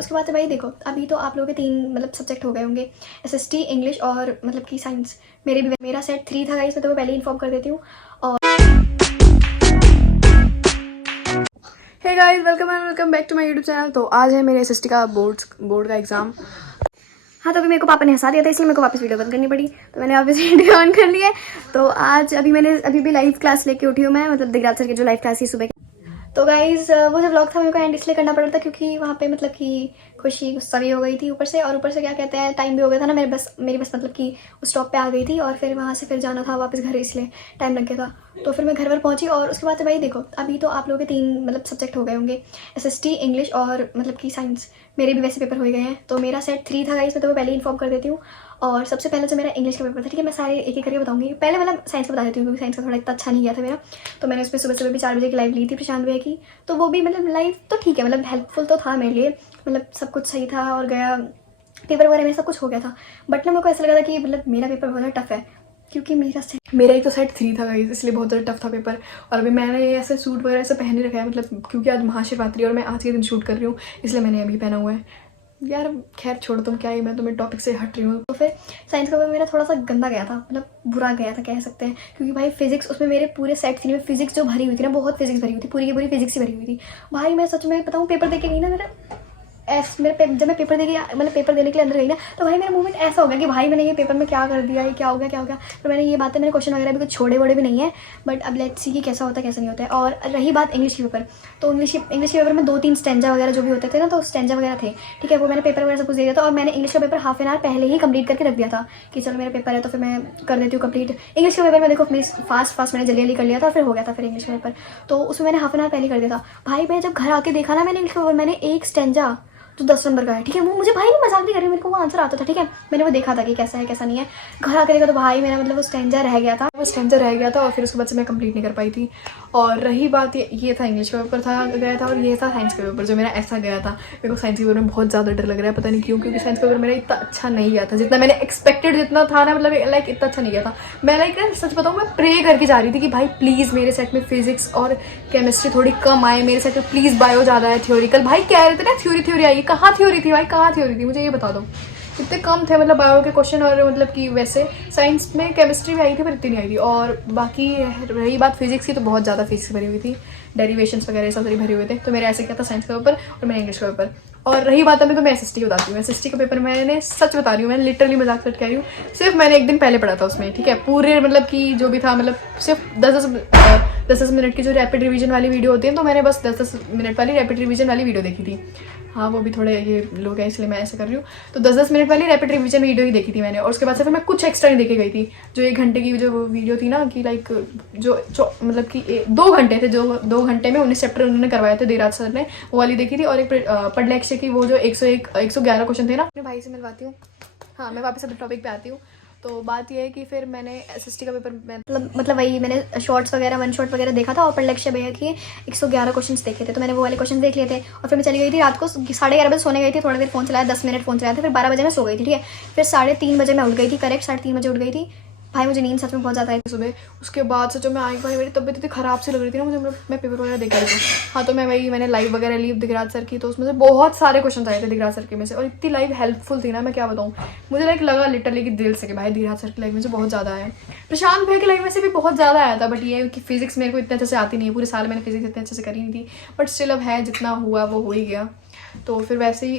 उसके बाद से भाई देखो, अभी तो आप लोगों के 3 मतलब सब्जेक्ट हो गए होंगे, एसएसटी, इंग्लिश और मतलब कि साइंस। मेरा सेट 3 था गाइस, मैं तो पहले ही इन्फॉर्म कर देती हूँ। और hey guys, welcome back to my YouTube channel. तो आज है मेरे एसएसटी का बोर्ड का एग्जाम। हाँ, तो अभी मेरे को पापा ने हंसा दिया था, इसलिए मेरे को वापस वीडियो बंद करनी पड़ी। तो मैंने वापस वीडियो ऑन कर लिया है। तो आज अभी भी लाइव क्लास लेके उठी हूँ मैं, मतलब दिगराज सर की जो लाइव क्लास थी सुबह की। तो गाइज वो जो व्लॉग था मेरे को एंड इसलिए करना पड़ा था क्योंकि वहाँ पे मतलब कि खुशी गुस्सा भी हो गई थी ऊपर से, और ऊपर से क्या कहते हैं, टाइम भी हो गया था ना, मेरी बस मतलब कि उस स्टॉप पे आ गई थी और फिर वहाँ से फिर जाना था वापस घर, इसलिए टाइम लग गया था। तो फिर मैं घर पर पहुँची और उसके बाद से भाई देखो, अभी तो आप लोगों के 3 मतलब सब्जेक्ट हो गए होंगे, एसएसटी, इंग्लिश और मतलब कि साइंस। मेरे भी वैसे पेपर हो गए हैं। तो मेरा सेट 3 था गाइस, मैं तो पहले ही इन्फॉर्म कर देती हूँ। और सबसे पहले जो मेरा इंग्लिश का पेपर था, ठीक है, मैं सारे एक एक करके बताऊंगी। पहले मतलब साइंस का बता देती हूँ क्योंकि साइंस का थोड़ा इतना अच्छा नहीं गया था मेरा। तो मैंने उसमें सुबह सुबह भी 4 बजे की लाइव ली थी प्रशांत भैया की। तो वो भी मतलब लाइव तो ठीक है, मतलब हेल्पफुल तो था मेरे लिए, मतलब सब कुछ सही था और गया, पेपर वगैरह में सब कुछ हो गया था। बट ना मेरे को ऐसा लगा था कि मतलब मेरा पेपर बहुत टफ है क्योंकि मेरा एक तो सेट 3 था गाइस, इसलिए बहुत ज़्यादा टफ था पेपर। और अभी मैंने ऐसे सूट वगैरह ऐसे पहन ही रखा है, मतलब क्योंकि आज महाशिवरात्रि और मैं आज के दिन शूट कर रही हूँ, इसलिए मैंने अभी पहना हुआ है। यार खैर छोड़, तुम क्या ही, मैं तुम्हें टॉपिक से हट रही हूँ। तो फिर साइंस का पेपर मेरा थोड़ा सा गंदा गया था, मतलब बुरा गया था कह सकते हैं, क्योंकि भाई फिजिक्स, उसमें मेरे पूरे सेट 3 में फिजिक्स जो भरी हुई थी ना, बहुत फिजिक्स भरी हुई थी, पूरी की पूरी फिजिक्स ही भरी हुई थी। भाई मैं सच में बताऊँ, पेपर दे के गई ना मेरा जब मैं पेपर देने के लिए अंदर गई ना, तो भाई मेरा मूवमेंट ऐसा हो गया कि भाई मैंने ये पेपर में क्या कर दिया, ये क्या हो गया। तो मैंने ये बातें, मैंने क्वेश्चन वगैरह भी कुछ छोड़े वोड़े भी नहीं है, बट अब लेट्स सी कि कैसा होता है कैसा नहीं होता है। और रही बात इंग्लिश के पेपर, तो इंग्लिश के पेपर में 2-3 स्टेंजा वगैरह जो भी होते थे ना, तो स्टेंजा वगैरह थे, ठीक है, वो मैंने पेपर वगैरह सब कुछ दे दिया था। और मैंने इंग्लिश का पेपर हाफ एन आवर पहले ही कंप्लीट करके रख दिया था कि चलो मेरा पेपर है तो फिर मैं कर देती हूँ कंप्लीट। इंग्लिश के पेपर में देखो प्लीज़ फास्ट मैंने जल्दी कर लिया था, फिर हो गया था फिर इंग्लिश का पेपर। तो उसमें मैंने हाफ एन आवर पहले कर दिया था। भाई मैं जब घर आके देखा ना, मैंने इंग्लिश का पेपर, मैंने एक स्टेंजा तो 10 नंबर का है, ठीक है, वो मुझे, भाई मैं मजाक नहीं कर रही हूँ, मेरे को वो आंसर आता था, ठीक है, मैंने वो देखा था कि कैसा है कैसा नहीं है। घर आके देखा तो भाई मेरा मतलब वो स्टेंजा रह गया था, और फिर उसके बाद से मैं कंप्लीट नहीं कर पाई थी। और रही बात, ये था इंग्लिश का पेपर गया था, और ये था साइंस का पेपर जो मेरा ऐसा गया था। मेरे को साइंस के पेपर में बहुत ज़्यादा डर लग रहा है, पता नहीं क्यों, क्योंकि साइंस का पेपर मेरा इतना अच्छा नहीं गया था जितना मैंने एक्सपेक्टेड, जितना था ना, मतलब लाइक इतना अच्छा नहीं गया था। मैं लाइक सच बताऊँ, मैं प्रे करके जा रही थी कि भाई प्लीज़ मेरे सेट में फिजिक्स और केमिस्ट्री थोड़ी कम आए, मेरे सेट में प्लीज़ बायो ज़्यादा है, थ्योरिकल। भाई कह रहे थे ना थ्योरी आई, कहाँ थ्योरी थी भाई, कहाँ थ्योरी थी, मुझे ये बता दो। इतने कम थे मतलब बायो के क्वेश्चन, और मतलब कि वैसे साइंस में केमिस्ट्री भी आई थी पर इतनी नहीं आई थी। और बाकी रही बात फिजिक्स की, तो बहुत ज़्यादा फिजिक्स भरी हुई थी, डेरिवेशंस वगैरह सब भरे हुए थे। तो मेरा ऐसे क्या था, साइंस का पेपर और मेरा इंग्लिश का पेपर। और रही बात अभी, तो मैं एसएसटी बताती हूँ। एसएसटी का पेपर मैंने सच बता रही हूँ, मैं लिटरली मजाक कर कह रही हूँ, सिर्फ मैंने एक दिन पहले पढ़ा था उसमें, ठीक है, पूरे मतलब कि जो भी था, मतलब सिर्फ 10 मिनट की जो रैपिड रिवीजन वाली वीडियो होती है, तो मैंने बस 10 मिनट वाली रैपिड रिवीजन वाली वीडियो देखी थी। हाँ, वो भी थोड़े ये लोग हैं इसलिए मैं ऐसा कर रही हूँ। तो 10 मिनट वाली रैपिड रिवीजन वीडियो ही देखी थी मैंने, और उसके बाद से फिर मैं कुछ एक्स्ट्रा नहीं देखे गई थी। जो 1 घंटे की जो वीडियो थी ना, कि लाइक जो मतलब कि 2 घंटे थे, जो 2 घंटे में 19 चैप्टर उन्होंने करवाए थे धीराज सर ने, वो वाली देखी थी। और एक पढ़लेक्ष्य की वो जो 111 क्वेश्चन थे ना, अपने भाई से मिलवाती हूँ। हाँ, मैं वापस अपने टॉपिक पे आती हूँ। तो बात यह है कि फिर मैंने एसएसटी का पेपर मतलब वही मैंने शॉर्ट्स वगैरह 1 शॉट वगैरह देखा था, और पढ़लेक्ष्य भैया की 111 क्वेश्चंस देखे थे, तो मैंने वो वाले क्वेश्चन देख लिए थे। और फिर मैं चली गई थी रात को 11:30 बजे सोने गई थी, थोड़ी देर फोन चलाया, 10 मिनट फोन चलाया था, फिर 12 बजे मैं सो गई थी, ठीक है। फिर 3:30 बजे मैं उठ गई थी, करेक्ट 3:30 बजे उठ गई थी। भाई मुझे नींद सच में बहुत ज़्यादा आई सुबह। उसके बाद सच में आई, भाई मेरी तबीयत इतनी ख़राब सी लग रही थी ना मुझे, मैं पेपर वगैरह देख रही थी। हाँ, तो मैंने लाइव वगैरह ली दिगराज सर की, तो उसमें से बहुत सारे क्वेश्चन आए थे दिगराज सर के में से, और इतनी लाइव हेल्पफुल थी ना, मैं क्या बताऊँ। मुझे लाइक लगा लिटरली कि दिल से कि भाई दिगराज सर की लाइव में से बहुत ज़्यादा आया, प्रशांत भैया की लाइव में से भी बहुत ज़्यादा आया था। बट ये कि फिजिक्स मेरे को इतने अच्छे से आती नहीं है, पूरे साल मैंने फिजिक्स इतने अच्छे से करी नहीं थी, बट स्टिल अब है, जितना हुआ वो हो ही गया। तो फिर वैसे ही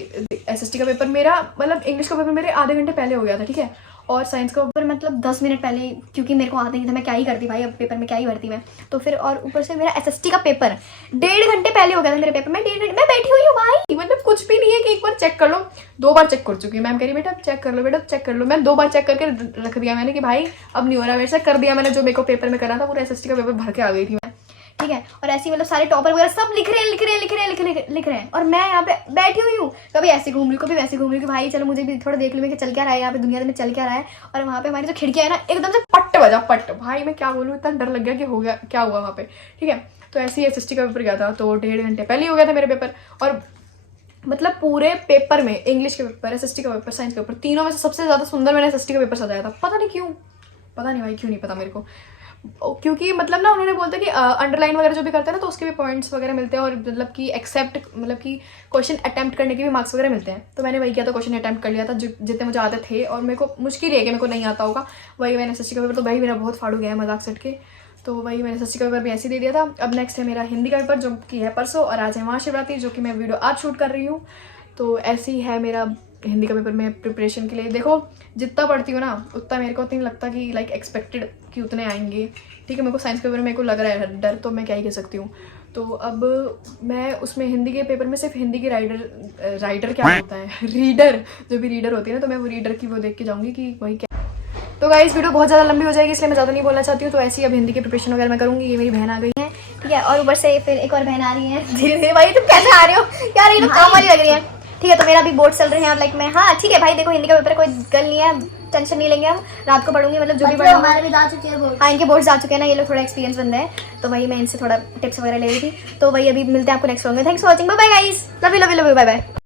एसएसटी का पेपर मेरा, मतलब इंग्लिश का पेपर मेरे आधे घंटे पहले हो गया था, ठीक है, और साइंस का पेपर मतलब 10 मिनट पहले, क्योंकि मेरे को आता नहीं था, मैं क्या ही करती भाई, अब पेपर में क्या ही भरती मैं। तो फिर और ऊपर से मेरा एसएसटी का पेपर 1.5 घंटे पहले हो गया था मेरे पेपर में, 1.5 घंटे मैं बैठी हुई हूँ भाई, मतलब कुछ भी नहीं है कि एक बार चेक कर लो। 2 बार चेक कर चुकी है, मैम कह रही बेटा चेक कर लो, बेटा चेक कर लो। मैं 2 बार चेक करके रख दिया मैंने कि भाई अब नहीं हो रहा मेरे से, कर दिया मैंने जो मेरे को पेपर में करना था, पूरा एसएसटी का पेपर भर के आ गई थी मैं, ठीक है। और ऐसे ही मतलब सारे टॉपर वगैरह सब लिख रहे हैं, और मैं यहाँ पे बैठी हुई हूँ, कभी ऐसे घूम रही हूँ, कभी वैसे घूम रही हूँ कि भाई चलो मुझे भी थोड़ा देख लूँ कि चल क्या रहा है यहाँ पे, दुनिया में चल क्या रहा है। और वहाँ पे हमारी जो खिड़कियाँ है ना, एकदम से पट बजा, पट, भाई मैं क्या बोलूँ, इतना डर लग गया कि हो गया क्या हुआ वहाँ पे, ठीक है। तो ऐसे ही एसएसटी का पेपर गया था, तो 1.5 घंटे पहले ही हो गया था मेरे पेपर। और मतलब पूरे पेपर में इंग्लिश का पेपर, एसएसटी का पेपर, साइंस का पेपर, तीनों में से सबसे ज़्यादा सुंदर मैंने एसएसटी का पेपर सजाया था, पता नहीं क्यों, पता नहीं भाई क्यों, नहीं पता मेरे को। क्योंकि मतलब ना उन्होंने बोलता कि अंडरलाइन वगैरह जो भी करते हैं ना तो उसके भी पॉइंट्स वगैरह मिलते हैं और मतलब कि एक्सेप्ट मतलब कि क्वेश्चन अटैम्प्ट करने के भी मार्क्स वगैरह मिलते हैं। तो मैंने वही किया था, क्वेश्चन अटैम्प्ट कर लिया था जितने मुझे आते थे और मेरे को मुश्किल है कि मेरे को नहीं आता होगा। वही मैंने SST का पेपर तो भाई मेरा बहुत फाड़ू गया है मजाक सेट के, तो वही मैंने SST का पेपर भी ऐसे ही दे दिया था। अब नेक्स्ट है मेरा हिंदी का पेपर जो कि है परसों, और आज है महाशिवरात्रि जो कि मैं वीडियो आज शूट कर रही हूँ। तो ऐसे ही है मेरा हिंदी का पेपर में प्रिपरेशन के लिए। देखो जितना पढ़ती हूँ ना उतना मेरे को नहीं लगता कि लाइक एक्सपेक्टेड कि उतने आएंगे। ठीक है, मेरे को साइंस पेपर में मेरे को लग रहा है डर, तो मैं क्या ही कह सकती हूँ। तो अब मैं उसमें हिंदी के पेपर में सिर्फ हिंदी की राइडर क्या होता है रीडर, जो भी रीडर होती है ना, तो मैं वो रीडर की वो देख के जाऊँगी कि वही क्या। तो गाइस वीडियो बहुत ज़्यादा लंबी हो जाएगी इसलिए मैं ज़्यादा नहीं बोलना चाहती हूँ। तो ऐसे ही अब हिंदी की प्रिपरेशन वगैरह मैं करूँगी। ये मेरी बहन आ गई है, ठीक है, और ऊपर से फिर एक और बहन आ रही है धीरे धीरे। भाई तुम कैसे आ रहे हो यार, ये तो काम वाली लग रही है। ठीक है, तो मेरा भी बोर्ड चल रहे हैं और लाइक मैं, हाँ ठीक है भाई, देखो हिंदी का पेपर कोई गल नहीं है, टेंशन नहीं लेंगे, हम रात को पढ़ूंगी, मतलब जो भी पढ़ा हमारे भी जा चुके हैं बोर्ड। हाँ, इनके बोर्ड जा चुके हैं ना, ये लोग थोड़ा एक्सपीरियंस बंदे हैं, तो वही मैं इनसे थोड़ा टिप्स वगैरह ले रही थी। तो वही अभी मिलते हैं आपको नेक्स्ट व्लॉग में। Thanks for watching, bye bye guys, love you bye bye.